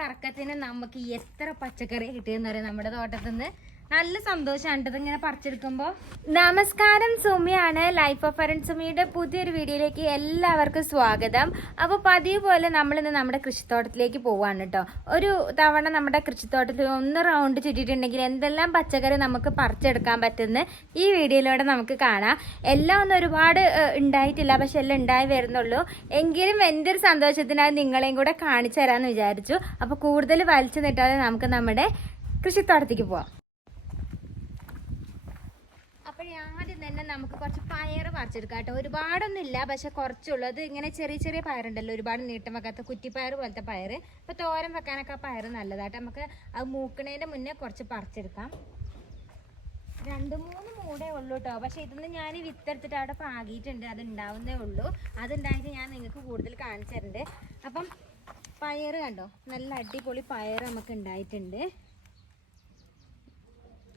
കറക്കത്തിന് നമുക്ക് എത്ര പച്ചക്കറി കിട്ടിയെന്ന് പറയാം നമ്മുടെ തോട്ടത്തിൽ നിന്ന്. നല്ല സന്തോഷമാണ് ഇത് ഇങ്ങനെ പറിച്ചെടുക്കുമ്പോൾ. നമസ്കാരം, സുമിയാണ്. ലൈഫ് ഓഫ് അരുൺ സുമിയുടെ പുതിയൊരു വീഡിയോയിലേക്ക് എല്ലാവർക്കും സ്വാഗതം. അപ്പോൾ പതിവ് പോലെ നമ്മളിന്ന് നമ്മുടെ കൃഷിത്തോട്ടത്തിലേക്ക് പോവാണ് കേട്ടോ. ഒരു തവണ നമ്മുടെ കൃഷിത്തോട്ടത്തിൽ ഒന്ന് റൗണ്ട് ചുറ്റിയിട്ടുണ്ടെങ്കിൽ എന്തെല്ലാം പച്ചക്കറി നമുക്ക് പറിച്ചെടുക്കാൻ പറ്റുന്ന ഈ വീഡിയോയിലൂടെ നമുക്ക് കാണാം. എല്ലാം ഒന്നും ഒരുപാട് ഉണ്ടായിട്ടില്ല, പക്ഷെ എല്ലാം ഉണ്ടായി വരുന്നുള്ളൂ. എങ്കിലും എൻ്റെ ഒരു സന്തോഷത്തിനായി നിങ്ങളെയും കൂടെ കാണിച്ചു തരാമെന്ന് വിചാരിച്ചു. അപ്പോൾ കൂടുതൽ വലിച്ചു നീട്ടാതെ നമുക്ക് നമ്മുടെ കൃഷിത്തോട്ടത്തേക്ക് പോവാം. ആദ്യം തന്നെ നമുക്ക് കുറച്ച് പയർ പറിച്ചെടുക്കാം കേട്ടോ. ഒരുപാടൊന്നും ഇല്ല, പക്ഷെ കുറച്ചുള്ളൂ. അത് ഇങ്ങനെ ചെറിയ ചെറിയ പയറുണ്ടല്ലോ, ഒരുപാട് നീട്ടം വെക്കാത്ത കുറ്റിപ്പയർ പോലത്തെ പയർ. അപ്പോൾ തോരൻ വെക്കാനൊക്കെ പയർ നല്ലതായിട്ട്. നമുക്ക് അത് മൂക്കണേൻ്റെ മുന്നേ കുറച്ച് പറിച്ചെടുക്കാം. 2-3 മൂടേ ഉള്ളൂ കേട്ടോ. പക്ഷെ ഇതൊന്നും ഞാൻ വിത്തെടുത്തിട്ട് അവിടെ പാകിയിട്ടുണ്ട്, അത് ഉണ്ടാവുന്നേ ഉള്ളൂ. അതുണ്ടായിട്ട് ഞാൻ നിങ്ങൾക്ക് കൂടുതൽ കാണിച്ചു തരുന്നുണ്ട്. അപ്പം പയർ കണ്ടോ, നല്ല അടിപൊളി പയർ നമുക്ക് ഉണ്ടായിട്ടുണ്ട്.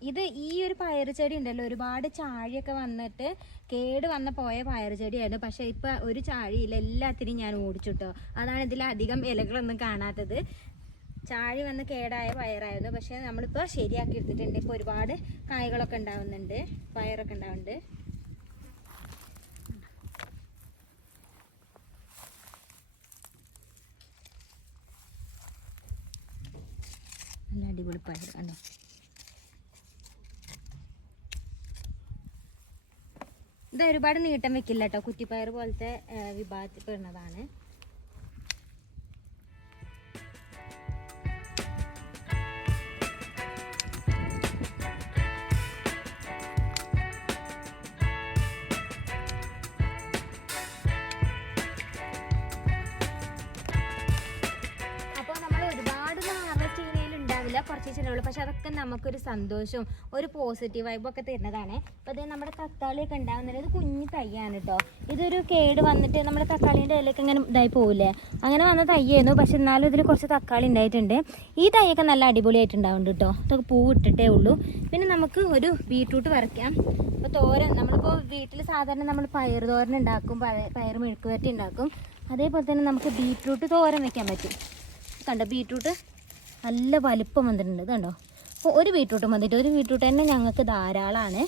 ഇത് ഈ ഒരു പയർ ചെടി ഉണ്ടല്ലോ, ഒരുപാട് ചാഴിയൊക്കെ വന്നിട്ട് കേട് പോയ പയർ ചെടിയായിരുന്നു. പക്ഷെ ഇപ്പൊ ഒരു ചാഴിയില്ല, എല്ലാത്തിനും ഞാൻ ഓടിച്ചിട്ടോ. അതാണ് ഇതിലധികം ഇലകളൊന്നും കാണാത്തത്. ചാഴി വന്ന് കേടായ പയറായിരുന്നു. പക്ഷെ നമ്മളിപ്പോൾ ശരിയാക്കി എടുത്തിട്ടുണ്ട്. ഇപ്പോൾ ഒരുപാട് കായ്കളൊക്കെ ഉണ്ടാവുന്നുണ്ട്, പയറൊക്കെ ഉണ്ടാവുന്നുണ്ട്. നല്ല അടിപൊളി പയർ കണ്ടോ. ഇത് ഒരുപാട് നീട്ടം വെക്കില്ല കേട്ടോ, കുറ്റിപ്പയർ പോലത്തെ വിഭാഗത്തിൽ പെടുന്നതാണ്. കുറച്ച് ചിലവുള്ളൂ, പക്ഷെ അതൊക്കെ നമുക്കൊരു സന്തോഷവും ഒരു പോസിറ്റീവ് വൈബൊക്കെ തരുന്നതാണ്. അപ്പോൾ അത് നമ്മുടെ തക്കാളിയൊക്കെ ഉണ്ടാകുന്നത് ഇത് കുഞ്ഞു തയ്യാണ് കേട്ടോ. ഇതൊരു കേട് വന്നിട്ട് നമ്മുടെ തക്കാളീൻ്റെ ഇലയൊക്കെ ഇങ്ങനെ ഇതായി പോവില്ലേ, അങ്ങനെ വന്ന തയ്യായിരുന്നു. പക്ഷെ എന്നാലും ഇതിൽ കുറച്ച് തക്കാളി ഉണ്ടായിട്ടുണ്ട്. ഈ തയ്യൊക്കെ നല്ല അടിപൊളിയായിട്ടുണ്ടാവുന്നുണ്ട് കേട്ടോ. ഇതൊക്കെ പൂ ഇട്ടിട്ടേ ഉള്ളൂ. പിന്നെ നമുക്ക് ഒരു ബീട്രൂട്ട് വരയ്ക്കാം. അപ്പോൾ തോരൻ നമ്മളിപ്പോൾ വീട്ടിൽ സാധാരണ നമ്മൾ പയർ തോരൻ ഉണ്ടാക്കും, പയർ മെഴുക്ക് വരട്ടി ഉണ്ടാക്കും. അതേപോലെ തന്നെ നമുക്ക് ബീട്രൂട്ട് തോരൻ വയ്ക്കാൻ പറ്റും. കണ്ടോ, ബീട്രൂട്ട് നല്ല വലിപ്പം വന്നിട്ടുണ്ട്. ഇതുണ്ടോ. അപ്പോൾ ഒരു ബീട്രൂട്ട് വന്നിട്ട്, ഒരു ബീട്രൂട്ട് തന്നെ ഞങ്ങൾക്ക് ധാരാളമാണ്.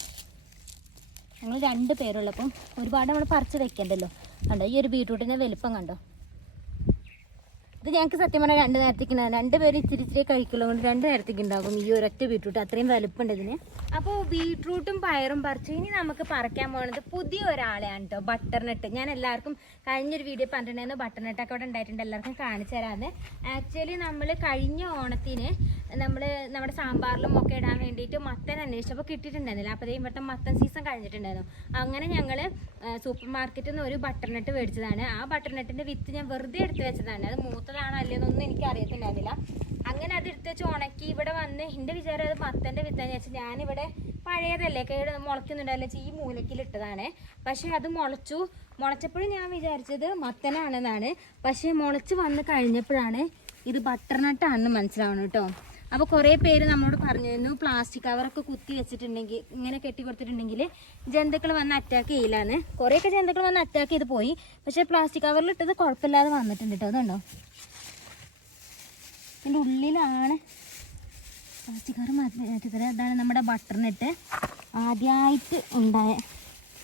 ഞങ്ങൾ 2 പേരുള്ളപ്പം ഒരുപാട് നമ്മൾ പറിച്ച് വെക്കണ്ടല്ലോ. കണ്ടോ, ഈ ഒരു ബീട്രൂട്ടിൻ്റെ വലിപ്പം കണ്ടോ. ഇത് ഞങ്ങൾക്ക് സത്യം പറഞ്ഞാൽ 2 നേരത്തേക്ക് 2 പേര് ഇച്ചിരി കഴിക്കുള്ളൂ, കൊണ്ട് 2 നേരത്തേക്ക് ഉണ്ടാകും ഈ ഒരൊറ്റ ബീട്രൂട്ട്. അത്രയും വലുപ്പമുണ്ട് ഇതിന്. അപ്പോൾ ബീട്രൂട്ടും പയറും പറിച്ചു. ഇനി നമുക്ക് പറിക്കാൻ പോകുന്നത് പുതിയ ഒരാളെയാണ് കേട്ടോ, ബട്ടർനട്ട്. ഞാൻ എല്ലാവർക്കും കഴിഞ്ഞൊരു വീഡിയോ പറഞ്ഞിട്ടുണ്ടായിരുന്നു, ബട്ടർനട്ടൊക്കെ അവിടെ ഉണ്ടായിട്ടുണ്ട്, എല്ലാവർക്കും കാണിച്ചു തരാമെന്ന്. ആക്ച്വലി നമ്മൾ കഴിഞ്ഞ ഓണത്തിന് നമ്മുടെ സാമ്പാറിലും ഒക്കെ ഇടാൻ വേണ്ടിയിട്ട് മത്തൻ അന്വേഷിച്ചപ്പോൾ കിട്ടിയിട്ടുണ്ടായിരുന്നില്ല. അപ്പോൾ ഇവിടുത്തെ മത്തൻ സീസൺ കഴിഞ്ഞിട്ടുണ്ടായിരുന്നു. അങ്ങനെ ഞങ്ങൾ സൂപ്പർ മാർക്കറ്റിൽ നിന്ന് ഒരു ബട്ടർനട്ട് മേടിച്ചതാണ്. ആ ബട്ടർനട്ടിൻ്റെ വിത്ത് ഞാൻ വെറുതെ എടുത്ത് വെച്ചതാണ്. അത് മൂത്തതാണോ അല്ലെന്നൊന്നും എനിക്ക് അറിയത്തില്ലായിരുന്നില്ല. അങ്ങനെ അത് എടുത്ത് വെച്ച് ഉണക്കി ഇവിടെ വന്ന് എൻ്റെ വിചാരം അത് മത്തൻ്റെ വിത്താന്ന് വെച്ചാൽ ഞാനിവിടെ പഴയതല്ലേ, കേട് മുളയ്ക്കുന്നുണ്ടല്ലോ, ഈ മൂലക്കിലിട്ടതാണ്. പക്ഷേ അത് മുളച്ചപ്പോഴും ഞാൻ വിചാരിച്ചത് മത്തനാണെന്നാണ്. പക്ഷേ മുളച്ച് വന്ന് കഴിഞ്ഞപ്പോഴാണ് ഇത് ബട്ടർനട്ടാണെന്ന് മനസ്സിലാവണം കേട്ടോ. അപ്പോൾ കുറേ പേര് നമ്മളോട് പറഞ്ഞിരുന്നു പ്ലാസ്റ്റിക് കവറൊക്കെ കുത്തി വെച്ചിട്ടുണ്ടെങ്കിൽ, ഇങ്ങനെ കെട്ടി കൊടുത്തിട്ടുണ്ടെങ്കിൽ ജന്തുക്കൾ വന്ന് അറ്റാക്ക് ചെയ്യില്ലാന്ന്. കുറേയൊക്കെ ജന്തുക്കൾ വന്ന് അറ്റാക്ക് ചെയ്ത് പോയി. പക്ഷേ പ്ലാസ്റ്റിക് കവറിലിട്ടത് കുഴപ്പമില്ലാതെ വന്നിട്ടുണ്ട് കേട്ടോ. അതുണ്ടോ, ഇതിൻ്റെ ഉള്ളിലാണ് പ്ലാസ്റ്റിക് കവർ മാറ്റി തരാം. അതാണ് നമ്മുടെ ബട്ടർനട്ട് ആദ്യമായിട്ട് ഉണ്ടായ.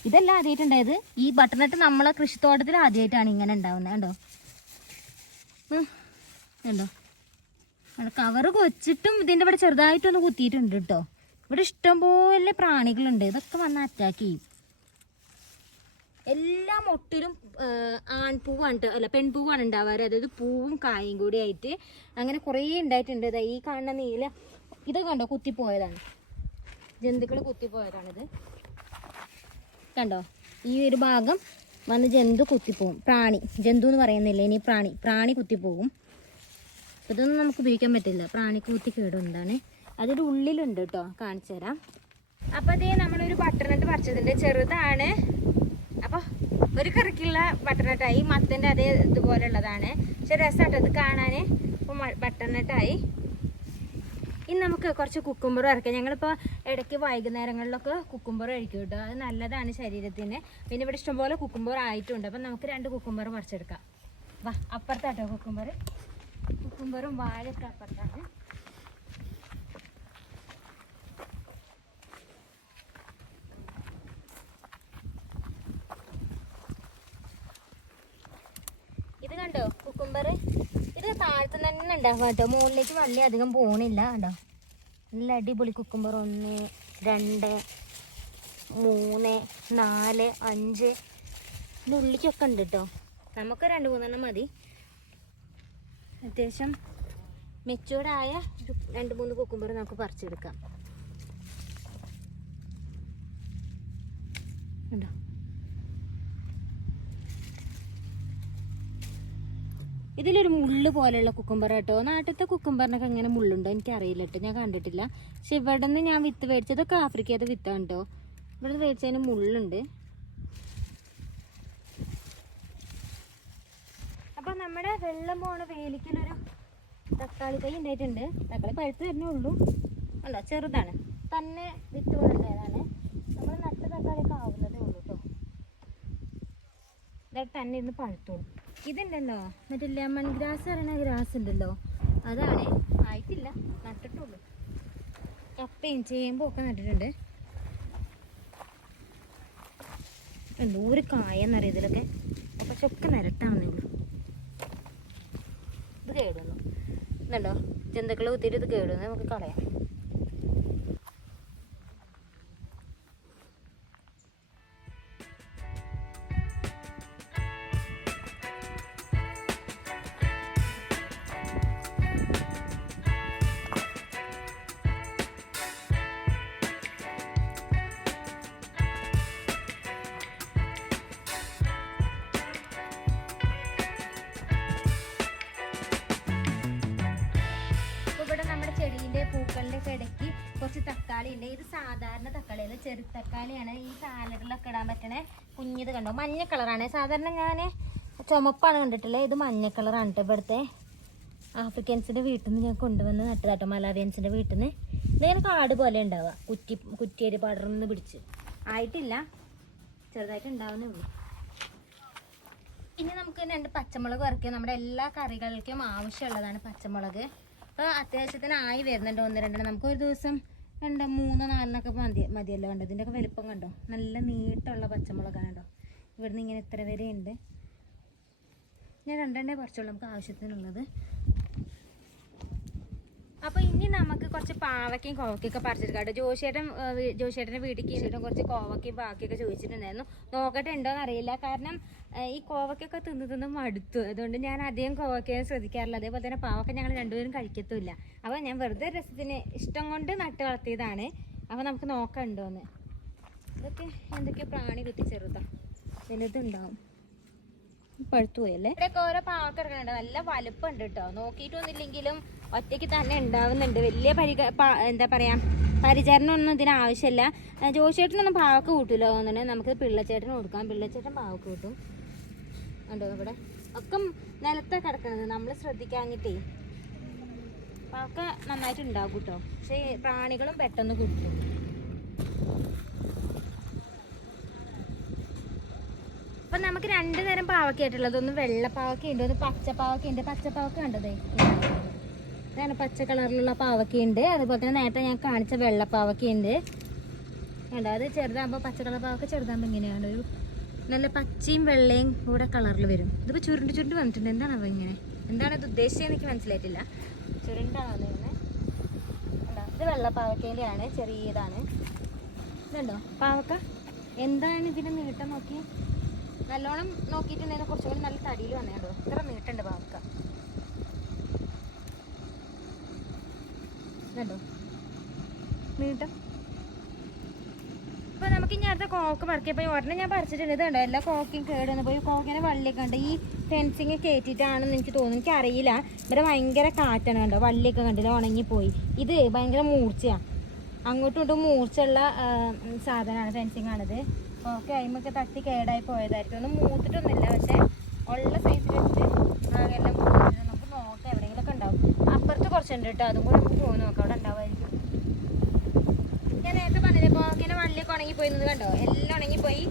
ഇതല്ല ആദ്യമായിട്ടുണ്ടായത്, ഈ ബട്ടർനട്ട് നമ്മളെ കൃഷിത്തോട്ടത്തിൽ ആദ്യമായിട്ടാണ് ഇങ്ങനെ ഉണ്ടാവുന്നത്. കണ്ടോ കണ്ടോ, കവറ് കൊച്ചിട്ടും ഇതിൻ്റെ ഇവിടെ ചെറുതായിട്ടൊന്ന് കുത്തിയിട്ടുണ്ട് കേട്ടോ. ഇവിടെ ഇഷ്ടംപോലെ പ്രാണികളുണ്ട്, ഇതൊക്കെ വന്ന് അറ്റാക്ക് ചെയ്യും. എല്ലാ മൊട്ടിലും ആൺപൂവാണ് കേട്ടോ, അല്ല പെൺപൂവാണ് ഉണ്ടാവാറ്. അതായത് പൂവും കായും കൂടി ആയിട്ട് അങ്ങനെ കുറേ ഉണ്ടായിട്ടുണ്ട്. ഈ കാണുന്ന നീല ഇതൊക്കെ കണ്ടോ, കുത്തിപ്പോയതാണ്, ജന്തുക്കൾ കുത്തിപ്പോയതാണിത്. കണ്ടോ, ഈ ഒരു ഭാഗം വന്ന് ജന്തു കുത്തിപ്പോവും. ജന്തു എന്ന് പറയുന്നില്ല, ഇനി പ്രാണി കുത്തിപ്പോവും. ഇതൊന്നും നമുക്ക് ഉപയോഗിക്കാൻ പറ്റില്ല, പ്രാണിക്ക് കുത്തി കേടുണ്ടാണ്. അതിൻ്റെ ഉള്ളിലുണ്ട് കേട്ടോ, കാണിച്ചു തരാം. അപ്പോൾ അതേ നമ്മളൊരു ബട്ടർനട്ട് പറിച്ചതിൻ്റെ ചെറുതാണ്. അപ്പോൾ ഒരു കറിക്കുള്ള ബട്ടർനട്ടായി. മത്തൻ്റെ അതേ ഇതുപോലെ ഉള്ളതാണ്, പക്ഷെ രസമാട്ടോ ഇത് കാണാൻ. അപ്പോൾ ബട്ടർനട്ടായി. ഇനി നമുക്ക് കുറച്ച് കുക്കുംബർ ഇറക്കാം. ഞങ്ങളിപ്പോൾ ഇടയ്ക്ക് വൈകുന്നേരങ്ങളിലൊക്കെ കുക്കുംബർ കഴിക്കും കേട്ടോ, അത് നല്ലതാണ് ശരീരത്തിന്. പിന്നെ ഇവിടെ ഇഷ്ടംപോലെ കുക്കുംബർ ആയിട്ടുണ്ട്. അപ്പം നമുക്ക് 2 കുക്കുംബർ പറിച്ചെടുക്കാം. വാ, അപ്പുറത്താട്ടോ കുക്കുംബർ. കുക്കുംബറും വാഴയൊക്കെ അപ്പുറത്താണ്. ഇത് കണ്ടോ കുക്കുംബർ, ഇത് താഴത്ത് തന്നെ ഉണ്ടാവും കേട്ടോ, മുകളിലേക്ക് വള്ളി അധികം പോണില്ല കണ്ടോ. നല്ല അടിപൊളി കുക്കുംബർ. 1 2 3 4 5 ഉള്ളിക്കൊക്കെ ഉണ്ട് കേട്ടോ. നമുക്ക് 2-3 മതി. അത്യാവശ്യം മെച്ചൂർഡായ 2-3 കുക്കുംബർ നമുക്ക് പറിച്ചെടുക്കാം. ഉണ്ടോ ഇതിലൊരു മുള്ള് പോലെയുള്ള കുക്കുംബർ കേട്ടോ. നാട്ടിലത്തെ കുക്കുംബറിനൊക്കെ അങ്ങനെ മുള്ളുണ്ടോ എനിക്കറിയില്ല കേട്ടോ, ഞാൻ കണ്ടിട്ടില്ല. പക്ഷെ ഇവിടെ നിന്ന് ഞാൻ വിത്ത് മേടിച്ചതൊക്കെ ആഫ്രിക്കത്തെ വിത്താണ് കേട്ടോ. ഇവിടെ മേടിച്ചതിന് മുള്ളുണ്ട്. അപ്പം നമ്മുടെ വെള്ളം പോണ വേലിക്കലൊരു തക്കാളി തൈ ഉണ്ടായിട്ടുണ്ട്. തക്കാളി പഴുത്ത് തന്നെ ഉള്ളൂ, അല്ല ചെറുതാണ്, തന്നെ വിത്ത് കൊണ്ടതാണ്. നമ്മൾ നട്ട് തക്കാളിയൊക്കെ ആവുന്നതേ ഉള്ളൂ കേട്ടോ. ഇതായിട്ട് തന്നെ ഇരുന്ന് പഴുത്തോളൂ. ഇതുണ്ടല്ലോ മറ്റേ ലെമൺ ഗ്രാസ് പറയുന്ന ഗ്രാസ് ഉണ്ടല്ലോ, അതാണ്. ആയിട്ടില്ല, നട്ടിട്ടുള്ളൂ. കപ്പയും ചേമ്പും ഒക്കെ നട്ടിട്ടുണ്ട്. എന്തോരു കായെന്നറിയാം ഇതിലൊക്കെ, പക്ഷെ ഒക്കെ നിരട്ടാവുന്നേ ഉള്ളൂ. ഇത് കേടുവന്നു എന്നുണ്ടോ, ജന്തുക്കൾ കുത്തിയിട്ട് ഇത് കേടുവന്നു, നമുക്ക് കളയാം. ചെടീൻ്റെ പൂക്കളുടെ ഒക്കെ ഇടയ്ക്ക് കുറച്ച് തക്കാളി ഉണ്ട്. ഇത് സാധാരണ തക്കാളിയല്ല, ചെറു തക്കാളിയാണ്. ഈ സാലഡിലൊക്കെ ഇടാൻ പറ്റണേ കുഞ്ഞിത് കണ്ടോ, മഞ്ഞ കളറാണ്. സാധാരണ ഞാൻ ചുമപ്പാണ് കണ്ടിട്ടുള്ളത്, ഇത് മഞ്ഞ കളറാണ് കേട്ടോ. ഇവിടുത്തെ ആഫ്രിക്കൻസിൻ്റെ വീട്ടിൽ നിന്ന് ഞാൻ കൊണ്ടുവന്ന് നട്ടതാട്ടോ, മലാവിയൻസിൻ്റെ വീട്ടിൽ നിന്ന്. ഇതിങ്ങനെ കാട് പോലെ ഉണ്ടാവുക, കുറ്റിയേരി പടർന്ന് പിടിച്ച്. ആയിട്ടില്ല, ചെറുതായിട്ട് ഉണ്ടാവുന്നേ ഉള്ളൂ. ഇനി നമുക്ക് 2 പച്ചമുളക് വറുക്കുക. നമ്മുടെ എല്ലാ കറികൾക്കും ആവശ്യമുള്ളതാണ് പച്ചമുളക്. അപ്പോൾ അത്യാവശ്യത്തിന് ആയി വരുന്നുണ്ട്, 1-2 നമുക്ക് ഒരു ദിവസം 2, 3, 4 മതിയല്ലോ. കണ്ടോ ഇതിൻ്റെയൊക്കെ വലിപ്പം കണ്ടോ, നല്ല നീട്ടമുള്ള പച്ചമുളകാണ് കേട്ടോ. ഇവിടുന്ന് ഇങ്ങനെ ഇത്ര വരെ ഉണ്ട്. ഞാൻ 2 കുറച്ചുള്ളൂ നമുക്ക് ആവശ്യത്തിനുള്ളത്. അപ്പോൾ ഇനി നമുക്ക് കുറച്ച് പാവയ്ക്കയും കോവയ്ക്കൊക്കെ പറിച്ചെടുക്കാം കേട്ടോ. ജോഷിയേട്ടൻ്റെ വീട്ടിലേക്ക് ഇഷ്ടം കുറച്ച് കോവയ്ക്കയും ബാക്കിയൊക്കെ ചോദിച്ചിട്ടുണ്ടായിരുന്നു. നോക്കട്ടെ ഉണ്ടോയെന്ന് അറിയില്ല, കാരണം ഈ കോവയ്ക്കൊക്കെ തിന്ന് മടുത്തു. അതുകൊണ്ട് ഞാൻ അധികം കോവയ്ക്കയും ശ്രദ്ധിക്കാറില്ല. അതേപോലെ തന്നെ പാവയ്ക്ക ഞങ്ങൾ രണ്ടുപേരും കഴിക്കത്തുമില്ല. അപ്പോൾ ഞാൻ വെറുതെ രസത്തിന് ഇഷ്ടം കൊണ്ട് നട്ട് വളർത്തിയതാണ്. അപ്പോൾ നമുക്ക് നോക്കാം ഉണ്ടോയെന്ന്. ഇതൊക്കെ എന്തൊക്കെയോ പ്രാണി കുത്തി ചെറുതാ, വലുതുണ്ടാവും. പഴുത്തു പോയല്ലേ. ഇവിടെയൊക്കെ ഓരോ പാവയ്ക്ക എടുക്കുന്നുണ്ട്, നല്ല വലുപ്പം ഉണ്ട് കേട്ടോ. നോക്കിയിട്ടൊന്നുമില്ലെങ്കിലും ഒറ്റയ്ക്ക് തന്നെ ഉണ്ടാവുന്നുണ്ട്. വലിയ എന്താ പറയാ, പരിചരണം ഒന്നും ഇതിന് ആവശ്യമില്ല. ജോഷിയേട്ടനൊന്നും പാവക്ക കൂട്ടില്ല തോന്നുന്നു. നമുക്ക് പിള്ളച്ചേട്ടന് കൊടുക്കാം, പിള്ളച്ചേട്ടൻ പാവക്ക കൂട്ടും. ഉണ്ടോ ഇവിടെ ഒക്കെ നിലത്താണ് കിടക്കുന്നത്, നമ്മൾ ശ്രദ്ധിക്കാഞ്ഞിട്ടേ. പാവക്ക നന്നായിട്ട് ഉണ്ടാകും കേട്ടോ, പക്ഷേ പ്രാണികളും പെട്ടെന്ന് കൂട്ടും. അപ്പം നമുക്ക് 2 തരം പാവക്കയായിട്ടുള്ളത്, ഒന്ന് വെള്ളപ്പാവക്കയുണ്ട്, ഒന്ന് പച്ചപ്പാവക്കയുണ്ട്. പച്ചപ്പാവക്ക കണ്ടതേ ഇതാണ്, പച്ച കളറിലുള്ള പാവക്കയുണ്ട്. അതുപോലെ തന്നെ നേരത്തെ ഞാൻ കാണിച്ച വെള്ളപ്പാവക്കയുണ്ട് കണ്ടോ. അത് ചെറുതാകുമ്പോൾ പച്ച കളർ പാവക്ക ചെറുതാകുമ്പോൾ ഇങ്ങനെയാണ്, ഒരു നല്ല പച്ചയും വെള്ളയും കൂടെ കളറിൽ വരും. ഇതിപ്പോൾ ചുരുണ്ട് വന്നിട്ടുണ്ട്. എന്താണ് അപ്പോൾ ഇങ്ങനെ, എന്താണ് ഇത് ഉദ്ദേശിച്ചത് എനിക്ക് മനസ്സിലായിട്ടില്ല. ചുരുണ്ടാണ് വന്നിരുന്നത് കണ്ടോ. ഇത് വെള്ളപ്പാവക്കയിൻ്റെ ആണ്, ചെറിയതാണ്. ഇതുണ്ടോ പാവക്ക, എന്താണ് ഇതിൻ്റെ നീട്ടം നോക്കി, നല്ലോണം നോക്കിയിട്ടുണ്ടെങ്കിൽ കുറച്ചും കൂടി നല്ല തടിയിൽ വന്നേണ്ടോ. ഇത്ര നീട്ടുണ്ട് പാവക്ക കണ്ടോ, നീട്ടം. അപ്പോൾ നമുക്ക് ഇനി അടുത്ത കോവക്ക പറിക്കിയപ്പോൾ ഒരെണ്ണം ഞാൻ പറിച്ചിട്ടുണ്ട്. ഇത് കണ്ടോ, എല്ലാ കോവക്കയും കേടുവന്ന് പോയി. കോവക്കേനെ വള്ളിയൊക്കെ ഉണ്ട്, ഈ ഫെൻസിങ് കയറ്റിയിട്ടാണെന്ന് എനിക്ക് തോന്നുന്നു, എനിക്കറിയില്ല. ഇവിടെ ഭയങ്കര കാറ്റാണ് കണ്ടോ, വള്ളിയൊക്കെ കണ്ടില്ല, ഉണങ്ങിപ്പോയി. ഇത് ഭയങ്കര മൂർച്ചയാണ്, അങ്ങോട്ടും ഇങ്ങോട്ടും മൂർച്ചയുള്ള സാധനമാണ്, ഫെൻസിങ്ങാണിത്. ഓക്കെ, അയിമൊക്കെ തട്ടി കേടായി പോയതായിരിക്കും. ഒന്നും മൂത്തിട്ടൊന്നുമില്ല, പക്ഷെ ഉള്ള സൈസിൽ വെച്ചിട്ട് എല്ലാം മൂത്തിട്ട് നമുക്ക് നോക്കാം, എവിടെയെങ്കിലുമൊക്കെ ഉണ്ടാവും. അപ്പുറത്ത് കുറച്ചുണ്ട് കേട്ടോ, അതും കൂടെ നമുക്ക് പോയി നോക്കാം, അവിടെ ഉണ്ടാവുമായിരിക്കും. ഞാൻ നേരത്തെ പറഞ്ഞില്ലേ, ഇപ്പോൾ ഇങ്ങനെ വള്ളിയൊക്കെ ഉണങ്ങിപ്പോയിരുന്നത് കണ്ടോ, എല്ലാം ഉണങ്ങിപ്പോയി.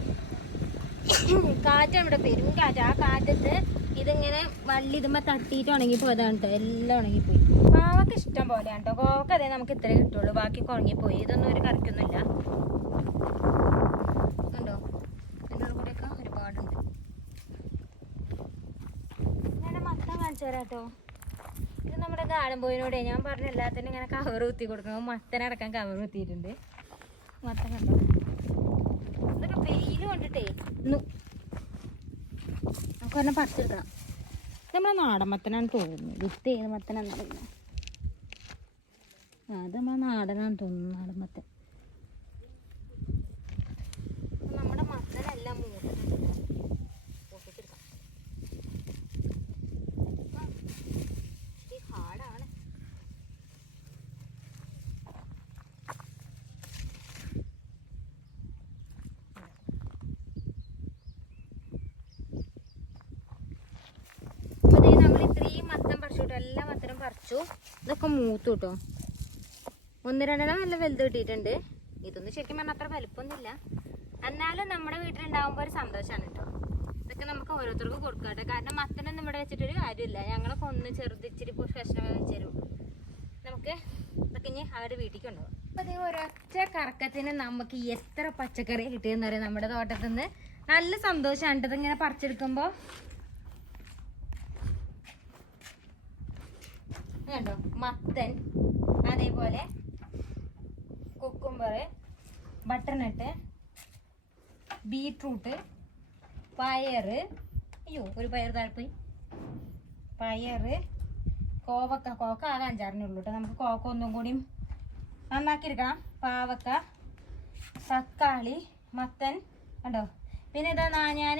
കാറ്റാണ് ഇവിടെ, പെരും കാറ്റ്. ആ കാറ്റത്ത് ഇതിങ്ങനെ വള്ളി ഇതുമ്പോൾ തട്ടിയിട്ട് ഉണങ്ങിപ്പോയതാണ് കേട്ടോ. എല്ലാം ഉണങ്ങിപ്പോയി. പാവക്ക് ഇഷ്ടം പോലെയാണ് കേട്ടോ. കോവക്ക അതേ നമുക്ക് ഇത്രേ കിട്ടുള്ളൂ, ബാക്കി ഉണങ്ങിപ്പോയി. ഇതൊന്നും ഒരു കറിക്കൊന്നുമില്ല. ഉണ്ടോ ഇതിൻ്റെ കൂടെയൊക്കെ ഒരുപാടുണ്ട്. ഞാൻ മത്തം കാണിച്ചു തരാം കേട്ടോ. ഇത് നമ്മുടെ ഗാർഡൻ ബോയിനോടെ ഞാൻ പറഞ്ഞ എല്ലാത്തിനും ഇങ്ങനെ കവർ കുത്തി കൊടുക്കണം. മത്തനടക്കം കവർ കുത്തിയിട്ടുണ്ട്. മത്തൻ കണ്ടോ, ഇതൊക്കെ വെയിൽ കൊണ്ടിട്ടേ നമുക്ക് പറഞ്ഞാൽ പറിച്ചെടുക്കണം. നമ്മളെ നാടൻ മത്തനാണ് തോന്നുന്നു. വിത്ത് ഏത് മത്തനാണെന്നറിയില്ല. അത് നമ്മളെ നാടനാണ് തോന്നുന്നു, നാടൻ മത്തൻ. നമ്മുടെ മത്തനെല്ലാം മൂത്തിട്ടുണ്ട്. പൊട്ടിച്ചെടുക്കാം. ഈ ഹാർഡാണ്. ഇത്രയും മത്തം പറിച്ചു കേട്ടോ. എല്ലാ മത്തനും പറിച്ചു. ഇതൊക്കെ മൂത്തു കേട്ടോ. 1-2 നല്ല വലുത് കിട്ടിയിട്ടുണ്ട്. ഇതൊന്നും ശരിക്കും പറഞ്ഞാൽ അത്ര വലുപ്പമൊന്നുമില്ല. എന്നാലും നമ്മുടെ വീട്ടിലുണ്ടാകുമ്പോൾ ഒരു സന്തോഷമാണ് കേട്ടോ. ഇതൊക്കെ നമുക്ക് ഓരോരുത്തർക്കും കൊടുക്കട്ടെ. കാരണം മത്തനൊന്നും ഇവിടെ വെച്ചിട്ടൊരു കാര്യമില്ല. ഞങ്ങളൊക്കെ ഒന്ന് ചെറുതിച്ചിരി കഷ്ണം വെച്ച് തരും. നമുക്ക് ഇതൊക്കെ ഇനി അവരുടെ വീട്ടിലേക്ക് കൊണ്ടുപോകും. അപ്പോൾ അതേ ഒരൊറ്റ കറക്കത്തിന് നമുക്ക് എത്ര പച്ചക്കറി കിട്ടിയെന്ന് പറയാം നമ്മുടെ തോട്ടത്തിൽ നിന്ന്. നല്ല സന്തോഷമാണ് കേട്ടോ ഇങ്ങനെ പറിച്ചെടുക്കുമ്പോൾ. കണ്ടോ, മത്തൻ, അതേപോലെ കുക്കുംബർ, ബട്ടർനട്ട്, ബീട്രൂട്ട്, പയറ്, അയ്യോ ഒരു പയർ താഴ്പോയി, പയറ്, കോവക്ക ആകെ 5-6 ഉള്ളൂ കേട്ടോ. നമുക്ക് കോവക്ക ഒന്നും കൂടി നന്നാക്കിയെടുക്കാം. പാവക്ക, തക്കാളി, മത്തൻ കണ്ടോ. പിന്നെ ഇതാ ഞാൻ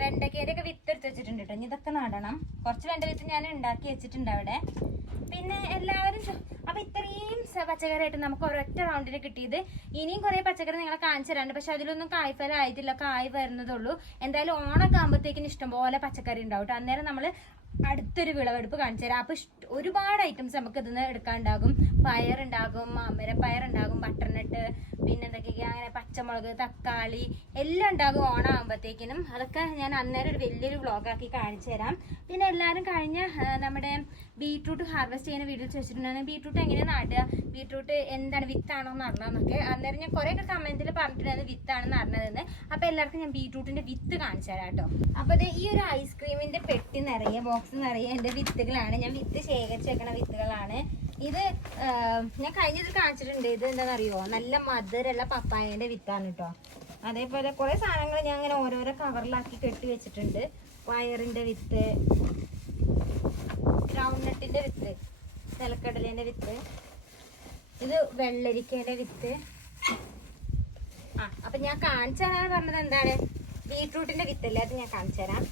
വെണ്ടയ്ക്കയുടെ ഒക്കെ വിത്ത് എടുത്ത് വെച്ചിട്ടുണ്ട് കേട്ടോ. ഇനി ഇതൊക്കെ നടണം. കുറച്ച് വെണ്ട വിത്ത് ഞാൻ ഉണ്ടാക്കി വെച്ചിട്ടുണ്ട് അവിടെ. പിന്നെ എല്ലാവരും അപ്പം ഇത്രയും പച്ചക്കറിയായിട്ട് നമുക്ക് ഒരൊറ്റ റൗണ്ടിന് കിട്ടിയത്. ഇനിയും കുറേ പച്ചക്കറി നിങ്ങളെ കാണിച്ചു തരാണ്ട്. പക്ഷെ അതിലൊന്നും കായ്ഫലം ആയിട്ടില്ല, കായ് വരുന്നതുള്ളൂ. എന്തായാലും ഓണൊക്കെ ആകുമ്പോഴത്തേക്കിന് ഇഷ്ടംപോലെ പച്ചക്കറി ഉണ്ടാവും കേട്ടോ. അന്നേരം നമ്മൾ അടുത്തൊരു വിളവെടുപ്പ് കാണിച്ചു തരാം. അപ്പോൾ ഒരുപാട് ഐറ്റംസ് നമുക്ക് ഇതിന്ന് എടുക്കാനുണ്ടാകും. പയറുണ്ടാകും, അമരപ്പയറുണ്ടാകും, ബട്ടർനട്ട്, പിന്നെ എന്തൊക്കെയാ അങ്ങനെ പച്ചമുളക്, തക്കാളി എല്ലാം ഉണ്ടാകും ഓണമാകുമ്പോഴത്തേക്കിനും. അതൊക്കെ ഞാൻ അന്നേരം ഒരു വലിയൊരു വ്ളോഗാക്കി കാണിച്ചു തരാം. പിന്നെ എല്ലാവരും കഴിഞ്ഞ നമ്മുടെ ബീട്രൂട്ട് ഹാർവെസ്റ്റ് ചെയ്യുന്ന വീഡിയോ ചോദിച്ചിട്ടുണ്ടായിരുന്നു. ബീട്രൂട്ട് എങ്ങനെയാണ് നടുക, ബീട്രൂട്ട് എന്താണ് വിത്താണോ നടണമെന്നൊക്കെ. അന്നേരം ഞാൻ കുറേയൊക്കെ കമൻറ്റിൽ പറഞ്ഞിട്ടുണ്ടായിരുന്നു വിത്താണെന്ന് നടന്നതെന്ന്. അപ്പോൾ എല്ലാവർക്കും ഞാൻ ബീട്രൂട്ടിൻ്റെ വിത്ത് കാണിച്ചു തരാം കേട്ടോ. അപ്പോൾ അത് ഈ ഒരു ഐസ്ക്രീമിൻ്റെ പെട്ടി നിറയെ ബോക്സ് നിറയെ എൻ്റെ വിത്തുകളാണ്. ഞാൻ വിത്ത് ശേഖരിച്ച് വെക്കണ വിത്തുകളാണ്. ഇത് ഞാൻ കഴിഞ്ഞത് കാണിച്ചിട്ടുണ്ട്. ഇത് എന്താണെന്നറിയോ, നല്ല മധുരമുള്ള പപ്പായൻ്റെ വിത്താണ് കേട്ടോ. അതേപോലെ കുറേ സാധനങ്ങൾ ഞാൻ അങ്ങനെ ഓരോരോ കവറിലാക്കി കെട്ടി വെച്ചിട്ടുണ്ട്. പയറിൻ്റെ വിത്ത്, ഗ്രൗണ്ട് നട്ടിൻ്റെ വിത്ത്, നിലക്കടലേൻ്റെ വിത്ത്, ഇത് വെള്ളരിക്കയുടെ വിത്ത്. അപ്പം ഞാൻ കാണിച്ചു തരാന്ന് പറഞ്ഞത് എന്താണ്, ബീട്രൂട്ടിൻ്റെ വിത്തല്ലേ, അത് ഞാൻ കാണിച്ചു തരാം.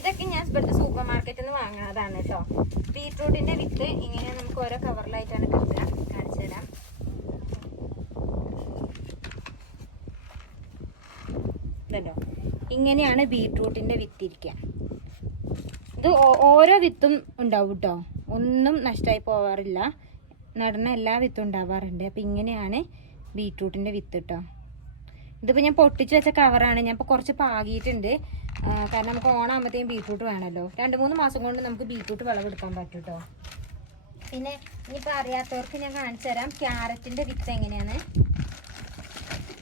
ഇതൊക്കെ ഞാൻ ഇവിടുത്തെ സൂപ്പർ മാർക്കറ്റിൽ നിന്ന് വാങ്ങുന്നതാണ് കേട്ടോ. ബീട്രൂട്ടിൻ്റെ വിത്ത് ഇങ്ങനെ നമുക്ക് ഓരോ കവറിലായിട്ടാണ് കിട്ടുക. കാണിച്ചു തരാം. ഇതല്ലോ, ഇങ്ങനെയാണ് ബീട്രൂട്ടിൻ്റെ വിത്ത് ഇരിക്കുക. ഇത് ഓരോ വിത്തും ഉണ്ടാവും കേട്ടോ, ഒന്നും നഷ്ടമായി പോവാറില്ല. നടന്ന എല്ലാ വിത്തും ഉണ്ടാവാറുണ്ട്. അപ്പം ഇങ്ങനെയാണ് ബീട്രൂട്ടിൻ്റെ വിത്ത് കേട്ടോ. ഇതിപ്പോൾ ഞാൻ പൊട്ടിച്ച് വെച്ച കവറാണ്. ഞാൻ ഇപ്പോൾ കുറച്ച് പാകിയിട്ടുണ്ട്. കാരണം നമുക്ക് ഓണാകുമ്പോഴത്തേക്കും ബീട്രൂട്ട് വേണമല്ലോ. 2-3 മാസം കൊണ്ട് നമുക്ക് ബീട്രൂട്ട് വിളവെടുക്കാൻ പറ്റും കേട്ടോ. പിന്നെ ഇനിയിപ്പോൾ അറിയാത്തവർക്ക് ഞാൻ കാണിച്ചു തരാം ക്യാരറ്റിൻ്റെ വിത്ത് എങ്ങനെയാണ്.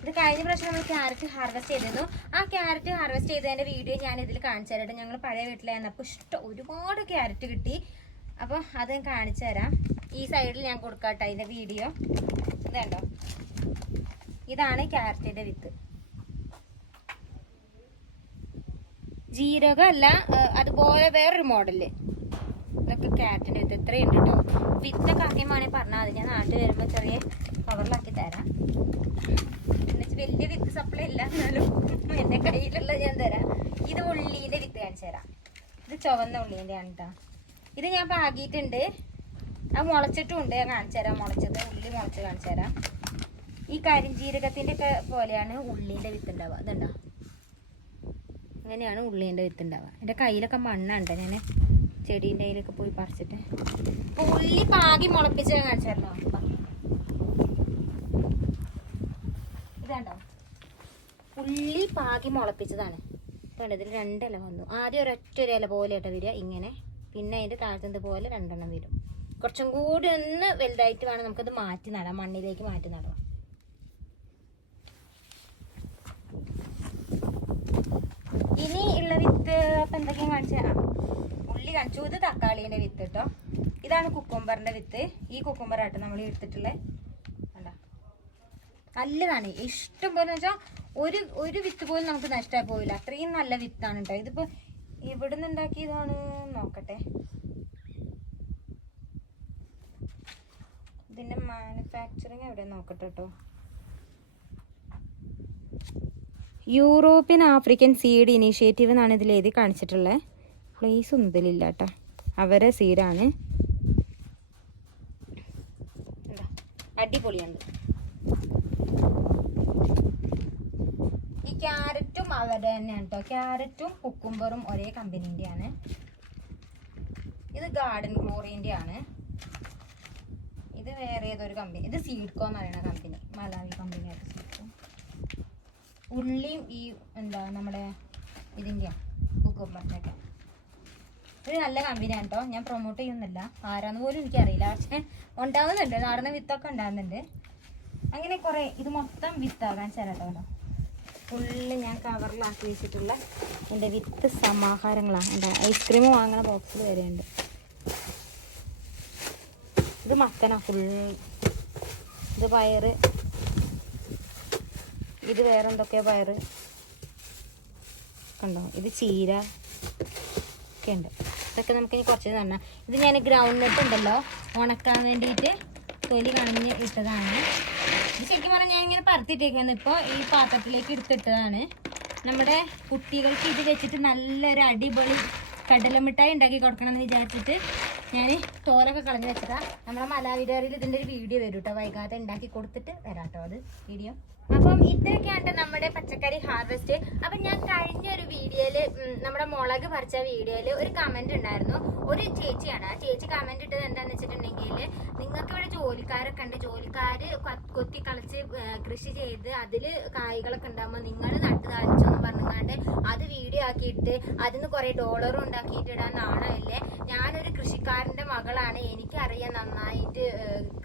ഇത് കഴിഞ്ഞ പ്രാവശ്യം നമ്മൾ ക്യാരറ്റ് ഹാർവെസ്റ്റ് ചെയ്തിരുന്നു. ആ ക്യാരറ്റ് ഹാർവെസ്റ്റ് ചെയ്തതിൻ്റെ വീഡിയോ ഞാൻ ഇതിൽ കാണിച്ചു തരാം. ഞങ്ങൾ പഴയ വീട്ടിലായിരുന്നു. അപ്പോൾ ഒരുപാട് ക്യാരറ്റ് കിട്ടി. അപ്പോൾ അത് ഞാൻ കാണിച്ചു തരാം. ഈ സൈഡിൽ ഞാൻ കൊടുക്കാം കേട്ടോ അതിൻ്റെ വീഡിയോ. ഇതുണ്ടോ, ഇതാണ് ക്യാരറ്റിൻ്റെ വിത്ത്. ജീരകം അല്ല, അതുപോലെ വേറൊരു മോഡല്. ഇതൊക്കെ ക്യാരറ്റിൻ്റെ വിത്ത് ഇത്രയുണ്ട് കേട്ടോ. വിത്തൊക്കെ ആക്കിയും വേണമെങ്കിൽ പറഞ്ഞാൽ മതി. ഞാൻ നാട്ടിൽ വരുമ്പോൾ ചെറിയ കവറിലാക്കി തരാം. എന്നുവെച്ചാൽ വലിയ വിത്ത് സപ്ലൈ ഇല്ല, എന്നാലും എൻ്റെ കയ്യിലുള്ള ഞാൻ തരാം. ഇത് ഉള്ളീൻ്റെ വിത്ത് കാണിച്ചു തരാം. ഇത് ചുവന്ന ഉള്ളീൻ്റെ ആണ് കേട്ടോ. ഇത് ഞാൻ പാകിയിട്ടുണ്ട്. അത് മുളച്ചിട്ടും ഉണ്ട്, ഞാൻ കാണിച്ചു തരാം. മുളച്ചത് ഉള്ളി മുളച്ച് കാണിച്ചു തരാം. ഈ കരിഞ്ജീരകത്തിൻ്റെ ഒക്കെ പോലെയാണ് ഉള്ളീൻ്റെ വിത്ത് ഉണ്ടാവുക. ഇതുണ്ടോ, ഇങ്ങനെയാണ് ഉള്ളീൻ്റെ വിത്ത് ഉണ്ടാവുക. എൻ്റെ കയ്യിലൊക്കെ മണ്ണുണ്ട്. ഞാൻ ചെടീൻ്റെ കയ്യിലൊക്കെ പോയി പറിച്ചിട്ട് ഉള്ളി പാകി മുളപ്പിച്ച് കാണിച്ചായിരുന്നോ. കണ്ടോ ഉള്ളി പാകി മുളപ്പിച്ചതാണ്. കണ്ടോ ഇതിൽ 2 ഇല വന്നു. ആദ്യം ഒരൊറ്റ ഇല പോലെ ആയിട്ട് വരിക ഇങ്ങനെ, പിന്നെ അതിൻ്റെ താഴത്തെ പോലെ 2 എണ്ണം വരും. കുറച്ചും കൂടി ഒന്ന് വലുതായിട്ട് വേണം നമുക്കത് മാറ്റി നടാം, മണ്ണിലേക്ക് മാറ്റി നടാം. ഇനി ഉള്ള വിത്ത് അപ്പം എന്തൊക്കെയാണ് കാണിച്ചാൽ ഉള്ളി കാണിച്ചു. ഇത് തക്കാളീൻ്റെ വിത്ത് കേട്ടോ. ഇതാണ് കുക്കുംബറിൻ്റെ വിത്ത്. ഈ കുക്കുംബറാട്ടോ നമ്മൾ എടുത്തിട്ടുള്ളത്. കണ്ടോ നല്ലതാണ്, ഇഷ്ടം പോലെ വെച്ചാൽ ഒരു വിത്ത് പോലും നമുക്ക് നഷ്ടമായി പോവില്ല, അത്രയും നല്ല വിത്താണ് കേട്ടോ. ഇതിപ്പോൾ ഇവിടെ നിന്ന് ഉണ്ടാക്കിയതാണ്, നോക്കട്ടെ ഇതിൻ്റെ മാനുഫാക്ചറിങ് എവിടെ നോക്കട്ടെ കേട്ടോ. യൂറോപ്യൻ ആഫ്രിക്കൻ സീഡ് ഇനീഷ്യേറ്റീവ് എന്നാണ് ഇതിൽ എഴുതി കാണിച്ചിട്ടുള്ളത്. പ്ലേസ് ഒന്നും ഇതിലില്ല കേട്ടോ, അവരെ സീഡാണ്. അടിപൊളിയാണ്. ഈ ക്യാരറ്റും അവരുടെ തന്നെയാണ് കേട്ടോ. ക്യാരറ്റും കുക്കുംബറും ഒരേ കമ്പനീൻ്റെയാണ്. ഇത് ഗാർഡൻ ഗ്ലോറിൻ്റെ ആണ്. ഇത് വേറെ ഏതൊരു കമ്പനി, ഇത് സീഡ്കോ എന്ന് പറയുന്ന കമ്പനി, മലാവി കമ്പനിയാണ് സീഡ്കോ. ഉള്ളിയും ഈ എന്താ നമ്മുടെ ഇതിൻ്റെയാണ് കുക്കുംബറിൻ്റെ ഒക്കെ. ഇത് നല്ല കമ്പനിയാണ് കേട്ടോ. ഞാൻ പ്രൊമോട്ട് ചെയ്യുന്നില്ല, ആരാന്ന് പോലും എനിക്കറിയില്ല. പക്ഷെ ഉണ്ടാവുന്നുണ്ട്, നാടൻ വിത്തൊക്കെ ഉണ്ടാകുന്നുണ്ട്. അങ്ങനെ കുറേ, ഇത് മൊത്തം വിത്താകാൻ ചേരാട്ടോ. ഫുള്ള് ഞാൻ കവറിലാക്കി വെച്ചിട്ടുള്ള എൻ്റെ വിത്ത് സമാഹാരങ്ങളാണ്. എൻ്റെ ഐസ്ക്രീം വാങ്ങുന്ന ബോക്സിൽ വരെയുണ്ട്. ഇത് മത്തന ഫുൾ, ഇത് പയറ്, ഇത് വേറെ എന്തൊക്കെയോ പയറ് കണ്ടോ, ഇത് ചീര ഒക്കെ ഉണ്ട്. ഇതൊക്കെ നമുക്കിനി കുറച്ച് തന്നെ. ഇത് ഞാൻ ഗ്രൗണ്ട് നട്ട് ഉണ്ടല്ലോ ഉണക്കാൻ വേണ്ടിയിട്ട് തൊലി കളഞ്ഞ് ഇട്ടതാണ്. ഇത് ശരിക്കും പറഞ്ഞാൽ ഞാൻ ഇങ്ങനെ പരത്തിയിട്ടേക്കാണ്. ഇപ്പോൾ ഈ പാത്രത്തിലേക്ക് എടുത്തിട്ടതാണ്. നമ്മുടെ കുട്ടികൾക്ക് ഇത് വെച്ചിട്ട് നല്ലൊരു അടിപൊളി കടലമിഠായി ഉണ്ടാക്കി കൊടുക്കണം എന്ന് വിചാരിച്ചിട്ട് ഞാൻ തോലൊക്കെ കളഞ്ഞ് വെച്ചതാ. നമ്മളെ മലാവിഡറിയിൽ ഇതിൻ്റെ ഒരു വീഡിയോ വരും കേട്ടോ, വൈകാതെ ഉണ്ടാക്കി കൊടുത്തിട്ട് വരാം കേട്ടോ അത് വീഡിയോ. അപ്പം ഇത്രയൊക്കെയാണ് നമ്മുടെ പച്ചക്കറി ഹാർവെസ്റ്റ്. അപ്പം ഞാൻ കഴിഞ്ഞ ഒരു വീഡിയോയിൽ നമ്മുടെ മുളക് പറിച്ച വീഡിയോയിൽ ഒരു കമന്റ് ഉണ്ടായിരുന്നു. ഒരു ചേച്ചിയാണ്, ആ ചേച്ചി കമന്റ് ഇട്ടത് എന്താണെന്ന് വെച്ചിട്ടുണ്ടെങ്കിൽ, നിങ്ങൾക്ക് ഇവിടെ ജോലിക്കാരൊക്കെ ഉണ്ട്, ജോലിക്കാർ കൊത്തി കളിച്ച് കൃഷി ചെയ്ത് അതിൽ കായ്കളൊക്കെ ഉണ്ടാകുമ്പോൾ നിങ്ങൾ നട്ട് താഴ്ചെന്ന് പറഞ്ഞുകൊണ്ട് അത് വീഡിയോ ആക്കിയിട്ട് അതിന് കുറേ ഡോളറും ഉണ്ടാക്കിയിട്ട് ഇടാൻ നാണമല്ലേ? ഞാനൊരു കൃഷിക്കാരൻ്റെ മകളാണ്, എനിക്കറിയാം നന്നായിട്ട്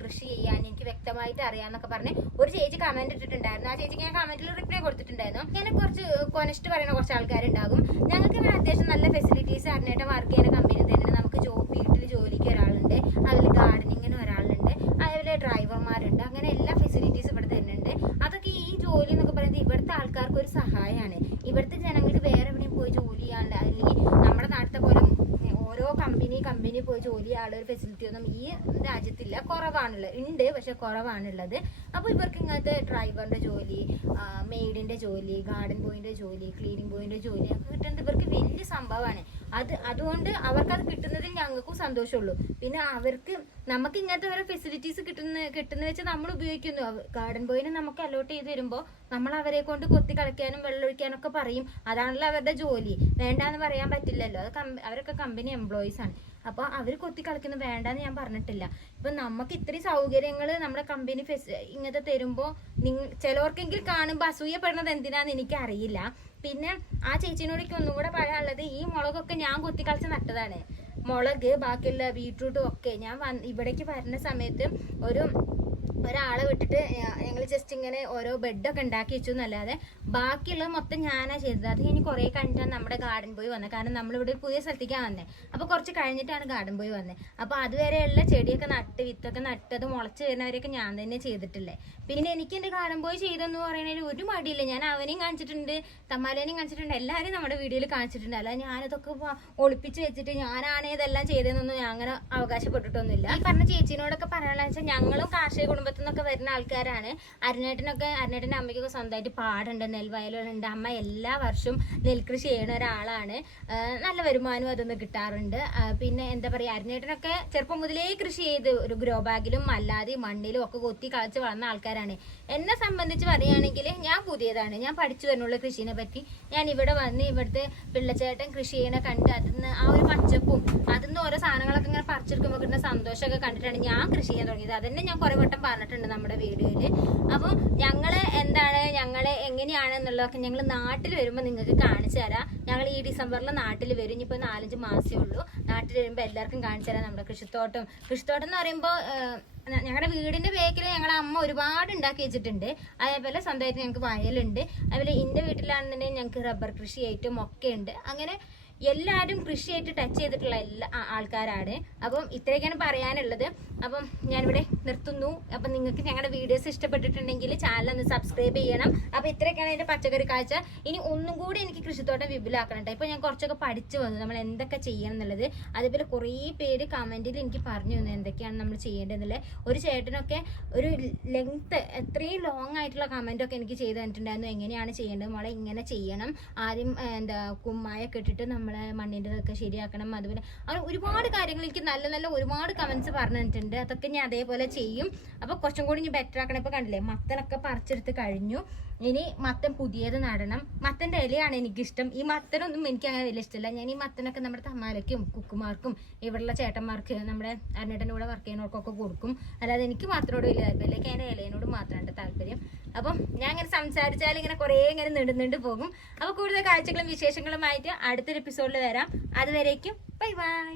കൃഷി ചെയ്യാൻ, എനിക്ക് വ്യക്തമായിട്ട് അറിയാമെന്നൊക്കെ പറഞ്ഞ് ഒരു ചേച്ചി കമന്റ് ഇട്ടിട്ടുണ്ടായിരുന്നു. ആ ചേച്ചിക്ക് ഞാൻ കമന്റിൽ റിപ്ലൈ കൊടുത്തിട്ടുണ്ടായിരുന്നു. ഇങ്ങനെ കുറച്ച് കൊനസ്റ്റ് പറയുന്ന കുറച്ച് ആൾക്കാരുണ്ടാകും. ഞങ്ങൾക്ക് ഇവിടെ അത്യാവശ്യം നല്ല ഫെസിലിറ്റീസ് അറിഞ്ഞിട്ട് വർക്ക് ചെയ്യുന്ന കമ്പനി തന്നെയാണ്. നമുക്ക് വീട്ടിൽ ജോലിക്ക് ഒരാളുണ്ട്, അതിൽ ഗാർഡനിങ്ങിന് ഒരാളുണ്ട്, അതുപോലെ ഡ്രൈവർമാരുണ്ട്, അങ്ങനെ എല്ലാ ഫെസിലിറ്റീസും ഇവിടെ തന്നെയുണ്ട്. അതൊക്കെ ഈ ജോലി എന്നൊക്കെ പറയുന്നത് ഇവിടുത്തെ ആൾക്കാർക്ക് ഒരു സഹായമാണ്. ഇവിടുത്തെ ജനങ്ങൾക്ക് വേറെ എവിടെയും പോയി ജോലി ചെയ്യാണ്ട്, അല്ലെങ്കിൽ നമ്മുടെ നാട്ടിലെ പോലെ ഓരോ കമ്പനി പോയി ജോലി ചെയ്യാനുള്ള ഒരു ഫെസിലിറ്റി ഒന്നും ഈ രാജ്യത്തില്ല, കുറവാണുള്ളത്. ഉണ്ട് പക്ഷെ കുറവാണുള്ളത്. അപ്പോൾ ഇവർക്ക് ഇങ്ങനത്തെ ഡ്രൈവറിന്റെ ജോലി, മെയ്ഡിന്റെ ജോലി, ഗാർഡൻ ബോയിന്റെ ജോലി, ക്ലീനിങ് ബോയിന്റെ ജോലി ഒക്കെ കിട്ടുന്നത് ഇവർക്ക് വലിയ സംഭവമാണ്. അതുകൊണ്ട് അവർക്കത് കിട്ടുന്നതിൽ ഞങ്ങൾക്കും സന്തോഷമുള്ളൂ. പിന്നെ നമുക്ക് ഇങ്ങനത്തെ ഓരോ ഫെസിലിറ്റീസ് കിട്ടുന്ന വെച്ച് നമ്മൾ ഉപയോഗിക്കുന്നു. ഗാർഡൻ ബോയിനെ നമുക്ക് അലോട്ട് ചെയ്ത് വരുമ്പോൾ നമ്മൾ അവരെ കൊണ്ട് കൊത്തി കളിക്കാനും വെള്ളമൊഴിക്കാനും ഒക്കെ പറയും. അതാണല്ലോ അവരുടെ ജോലി. വേണ്ടാന്ന് പറയാൻ പറ്റില്ലല്ലോ, അത് അവരൊക്കെ കമ്പനി എംപ്ലോയീസ് ആണ്. അപ്പോൾ അവർ കൊത്തി കളിക്കുന്നത് വേണ്ടാന്ന് ഞാൻ പറഞ്ഞിട്ടില്ല. ഇപ്പം നമുക്ക് ഇത്രയും സൗകര്യങ്ങൾ നമ്മുടെ കമ്പനി ഇങ്ങനത്തെ തരുമ്പോൾ ചിലവർക്കെങ്കിലും കാണുമ്പോൾ അസൂയപ്പെടുന്നത് എന്തിനാന്ന് എനിക്കറിയില്ല. പിന്നെ ആ ചേച്ചിനോടൊക്കെ ഒന്നും കൂടെ പറയാനുള്ളത്, ഈ മുളകൊക്കെ ഞാൻ കൊത്തി കളിച്ച് നട്ടതാണ്. മുളക്, ബാക്കിയുള്ള ബീട്രൂട്ടും ഒക്കെ ഞാൻ ഇവിടേക്ക് വരുന്ന സമയത്ത് ഒരാളെ വിട്ടിട്ട് ഞങ്ങൾ ജസ്റ്റ് ഇങ്ങനെ ഓരോ ബെഡൊക്കെ ഉണ്ടാക്കി വെച്ചു എന്നല്ലാതെ ബാക്കിയുള്ളത് മൊത്തം ഞാനാ ചെയ്തത്. അത് കഴിഞ്ഞ് കുറേ കഴിഞ്ഞിട്ടാണ് നമ്മുടെ ഗാർഡൻ ബോയ് വന്നത്. കാരണം നമ്മളിവിടെ പുതിയ സ്ഥലത്തേക്കാണ് വന്നത്. അപ്പോൾ കുറച്ച് കഴിഞ്ഞിട്ടാണ് ഗാർഡൻ ബോയ് വന്നത്. അപ്പോൾ അതുവരെയുള്ള ചെടിയൊക്കെ വിത്തൊക്കെ നട്ടത് മുളച്ച് വരുന്നവരെയൊക്കെ ഞാൻ തന്നെ ചെയ്തിട്ടില്ലേ. പിന്നെ എനിക്ക് എൻ്റെ ഗാർഡൻ ബോയ് ചെയ്തെന്ന് പറയുന്നതിൽ ഒരു മടിയില്ല. ഞാൻ അവനെയും കാണിച്ചിട്ടുണ്ട്, തമ്മാലേനെയും കാണിച്ചിട്ടുണ്ട്, എല്ലാവരും നമ്മുടെ വീഡിയോയിൽ കാണിച്ചിട്ടുണ്ട്. അല്ല ഞാനിതൊക്കെ ഒളിപ്പിച്ച് വെച്ചിട്ട് ഞാനാണ് ഇതെല്ലാം ചെയ്തതെന്നൊന്നും ഞാൻ അങ്ങനെ അവകാശപ്പെട്ടിട്ടൊന്നുമില്ല. ഈ പറഞ്ഞ ചേച്ചീനോടൊക്കെ പറയാനുള്ള വെച്ചാൽ ഞങ്ങളും കാർഷിക കുടുംബത്തിൽ നിന്നൊക്കെ വരുന്ന ആൾക്കാരാണ്. അരുണേട്ടൻ്റെ അമ്മയ്ക്കൊക്കെ സ്വന്തമായിട്ട് പാടുണ്ട്, നെൽവയലുകളുണ്ട്. അമ്മ എല്ലാ വർഷവും നെൽകൃഷി ചെയ്യുന്ന ഒരാളാണ്. നല്ല വരുമാനവും അതൊന്നും കിട്ടാറുണ്ട്. പിന്നെ എന്താ പറയുക, അരുണേട്ടനൊക്കെ ചെറുപ്പം മുതലേ കൃഷി ചെയ്ത് ഒരു ഗ്രോ ബാഗിലും അല്ലാതെ മണ്ണിലും ഒക്കെ കൊത്തി കളിച്ച് വളർന്ന ആൾക്കാരാണ്. എന്നെ സംബന്ധിച്ച് പറയുകയാണെങ്കിൽ ഞാൻ പുതിയതാണ്, ഞാൻ പഠിച്ചു വരുന്നുള്ള കൃഷിനെ പറ്റി. ഞാൻ ഇവിടെ വന്ന് ഇവിടുത്തെ പിള്ളച്ചേട്ടൻ കൃഷി ചെയ്യണ കണ്ട് അതിന്ന് ആ ഒരു പച്ചപ്പും അതിന്ന് ഓരോ സാധനങ്ങളൊക്കെ ഇങ്ങനെ പറിച്ചെടുക്കുമ്പോൾ കിട്ടുന്ന സന്തോഷമൊക്കെ കണ്ടിട്ടാണ് ഞാൻ കൃഷി ചെയ്യാൻ തുടങ്ങിയത്. അതന്നെ ഞാൻ കുറേ വട്ടം പറഞ്ഞിട്ടുണ്ട് നമ്മുടെ വീഡിയോയിൽ. അപ്പം ഞങ്ങളെ എങ്ങനെയാണ് എന്നുള്ളതൊക്കെ ഞങ്ങൾ നാട്ടിൽ വരുമ്പോൾ നിങ്ങൾക്ക് കാണിച്ചു തരാം. ഞങ്ങൾ ഈ ഡിസംബറിൽ നാട്ടിൽ വരും. ഇനിയിപ്പോൾ 4-5 മാസമേ ഉള്ളൂ. നാട്ടിൽ വരുമ്പോൾ എല്ലാവർക്കും കാണിച്ചു തരാം നമ്മുടെ കൃഷിത്തോട്ടം എന്ന് പറയുമ്പോൾ ഞങ്ങളുടെ വീടിന്റെ ബേക്കിൽ ഞങ്ങളുടെ അമ്മ ഒരുപാട് ഉണ്ടാക്കി വെച്ചിട്ടുണ്ട്. അതേപോലെ സ്വന്തമായിട്ട് ഞങ്ങൾക്ക് വയലുണ്ട്. അതേപോലെ എൻ്റെ വീട്ടിലാണെന്നുണ്ടെങ്കിൽ ഞങ്ങൾക്ക് റബ്ബർ കൃഷി ഏറ്റവും ഒക്കെ ഉണ്ട്. അങ്ങനെ എല്ലാവരും കൃഷിയായിട്ട് ടച്ച് ചെയ്തിട്ടുള്ള എല്ലാ ആൾക്കാരാണ്. അപ്പം ഇത്രയൊക്കെയാണ് പറയാനുള്ളത്. അപ്പം ഞാനിവിടെ നിർത്തുന്നു. അപ്പം നിങ്ങൾക്ക് ഞങ്ങളുടെ വീഡിയോസ് ഇഷ്ടപ്പെട്ടിട്ടുണ്ടെങ്കിൽ ചാനൽ ഒന്ന് സബ്സ്ക്രൈബ് ചെയ്യണം. അപ്പം ഇത്രയൊക്കെയാണ് എൻ്റെ പച്ചക്കറി കാഴ്ച. ഇനി ഒന്നും കൂടി എനിക്ക് കൃഷിത്തോട്ടം വിപുലാക്കണം കേട്ടോ. ഇപ്പം ഞാൻ കുറച്ചൊക്കെ പഠിച്ചു വന്നു നമ്മൾ എന്തൊക്കെ ചെയ്യണം എന്നുള്ളത്. അതേപോലെ കുറേ പേര് കമൻറ്റിൽ എനിക്ക് പറഞ്ഞു തന്നു എന്തൊക്കെയാണ് നമ്മൾ ചെയ്യേണ്ടതെന്നുള്ളത്. ഒരു ചേട്ടനൊക്കെ ഒരു ലെങ്ത്ത് എത്രയും ലോങ് ആയിട്ടുള്ള കമൻറ്റൊക്കെ എനിക്ക് ചെയ്ത് തന്നിട്ടുണ്ടായിരുന്നു. എങ്ങനെയാണ് ചെയ്യേണ്ടത് മോളെ, ഇങ്ങനെ ചെയ്യണം, ആദ്യം കുമ്മായൊക്കെ ഇട്ടിട്ട് നമ്മളെ മണ്ണിൻ്റെ ഇതൊക്കെ ശരിയാക്കണം. അതുപോലെ അങ്ങനെ ഒരുപാട് കാര്യങ്ങൾ എനിക്ക് നല്ല ഒരുപാട് കമൻസ് പറഞ്ഞു തന്നിട്ടുണ്ട്. അതൊക്കെ ഞാൻ അതേപോലെ ചെയ്യും. അപ്പോൾ കുറച്ചും കൂടി ഞാൻ ബെറ്റർ ആക്കണം. ഇപ്പോൾ കണ്ടില്ലേ മത്തനൊക്കെ പറിച്ചെടുത്ത് കഴിഞ്ഞു. ഇനി മത്തൻ പുതിയത് നടണം. മത്തൻ്റെ ഇലയാണ് എനിക്കിഷ്ടം. ഈ മത്തനൊന്നും എനിക്ക് അങ്ങനെ വലിയ ഇഷ്ടമല്ല. ഞാൻ ഈ മത്തനൊക്കെ നമ്മുടെ തമ്മാലയ്ക്കും കുക്കുമാർക്കും ഇവിടെയുള്ള ചേട്ടന്മാർക്ക് നമ്മുടെ അരുണേട്ടൻ്റെ കൂടെ വർക്ക് ചെയ്യുന്നവർക്കൊക്കെ കൊടുക്കും. അല്ലാതെ എനിക്ക് മാത്രമോട് വലിയ താല്പര്യമില്ല. എനിക്ക് അതിൻ്റെ ഇലയോട് മാത്രമാണ് താല്പര്യം. അപ്പം ഞാൻ ഇങ്ങനെ സംസാരിച്ചാൽ ഇങ്ങനെ കുറേ ഇങ്ങനെ നീണ്ടു പോകും. അപ്പോൾ കൂടുതൽ കാഴ്ചകളും വിശേഷങ്ങളുമായിട്ട് അടുത്തൊരു എപ്പിസോഡിൽ വരാം. അതുവരേക്കും ബൈ ബൈ.